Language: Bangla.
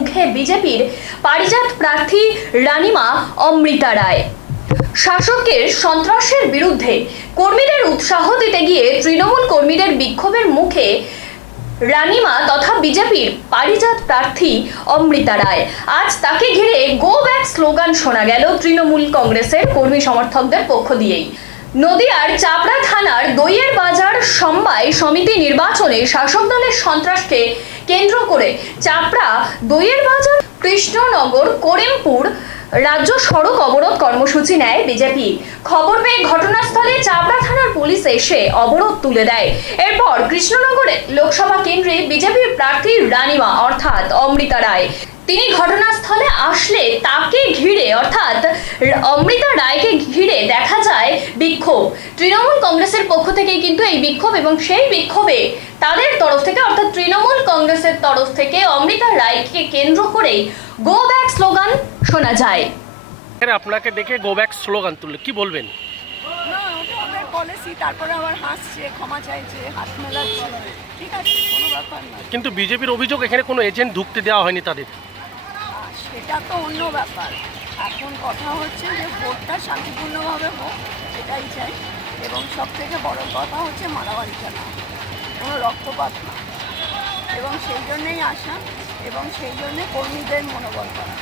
মুখে বিজেপির পারিজাত প্রার্থী রানিমা অমৃতা রায়। শাসকের সন্ত্রাসের বিরুদ্ধে কর্মীদের উৎসাহ দিতে গিয়ে তৃণমূল কর্মীদের বিক্ষোভের মুখে রানিমা তথা বিজেপির পারিজাত প্রার্থী অমৃতা রায়। আজ তাকে ঘিরে গো ব্যাক স্লোগান শোনা গেল তৃণমূল কংগ্রেসের কর্মী সমর্থকদের পক্ষ দিয়েই। নদিয়ার চাপড়া থানার দইয়ের বাজার সমবায় সমিতি নির্বাচনে শাসক দলের সন্ত্রাসকে কেন্দ্র করে চাপড়া দইয়ের বাজার কৃষ্ণনগর করিমপুর রাজ্য সড়ক অবরোধ কর্মসূচি নেয় বিজেপি। খবর পেয়ে ঘটনাস্থলে চাপড়া থানার পুলিশ এসে অবরোধ তুলে দেয়। এরপর কৃষ্ণনগরে লোকসভা কেন্দ্রে বিজেপির প্রার্থী রানিমা অর্থাৎ অমৃতা রায় তিনি ঘটনাস্থলে আসলে তাকে ঘিরে অর্থাৎ অমৃতা রায়কে ঘিরে দেখা যায় বিক্ষোভ। তৃণমূল কংগ্রেসের পক্ষ থেকেই কিন্তু এই বিক্ষোভ এবং সেই বিক্ষোভে তাদের তরফ থেকে অর্থাৎ তৃণমূল কংগ্রেসের তরফ থেকে অমৃতা রায়কে কেন্দ্র করেই গো ব্যাক স্লোগান শোনা যায়। আপনাকে দেখে গো ব্যাক স্লোগান তুললে কি বলবেন? না, ওটা ওদের পলিসি। তারপরে আবার হাসছে, ক্ষমা চাইছে, হাত মেলাচ্ছে, ঠিক আছে, কোনো ব্যাপার না। কিন্তু বিজেপির অভিযোগ এখানে কোনো এজেন্ট ঢুকতে দেওয়া হয়নি তাদের। সেটা তো অন্য ব্যাপার। এখন কথা হচ্ছে যে ভোটটা শান্তিপূর্ণভাবে হোক, এটাই চাই। এবং সব থেকে বড় কথা হচ্ছে মারামারিটা না, কোনো রক্তপাত না। এবং সেই জন্যেই আসা এবং সেই জন্যে কর্মীদের মনোবল করা।